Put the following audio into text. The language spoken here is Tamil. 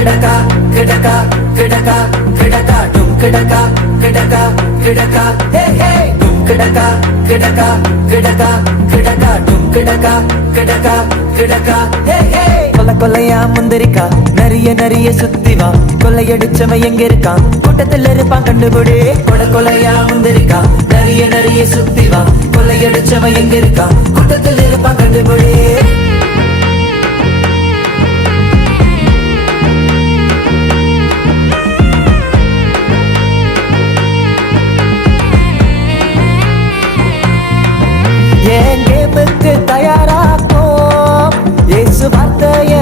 கிடக்கா கிடக்கா கிடக்கா கிடக்கா டும் கிடக்கா கிடக்கா கிடக்கா ஹே ஹே டும் கிடக்கா கிடக்கா கிடக்கா கிடக்கா டும் கிடக்கா கிடக்கா கிடக்கா ஹே ஹே கொல்ல கொல்லையா முந்திரிக்கா நிறைய நிறைய சுத்திவா கொள்ளையடிச்சவன் எங்க இருக்கான் கூட்டத்தில் இருப்பான் கண்டுபிடி கொட கொலையா முந்திரிக்கா நிறைய நிறைய சுத்திவா கொள்ளையடிச்சவன் எங்க இருக்கான் கூட்டத்தில் இருப்பான் கண்டுபிடி என் கேமுக்கு தயாராக்கும் இயேசு வார்த்தையை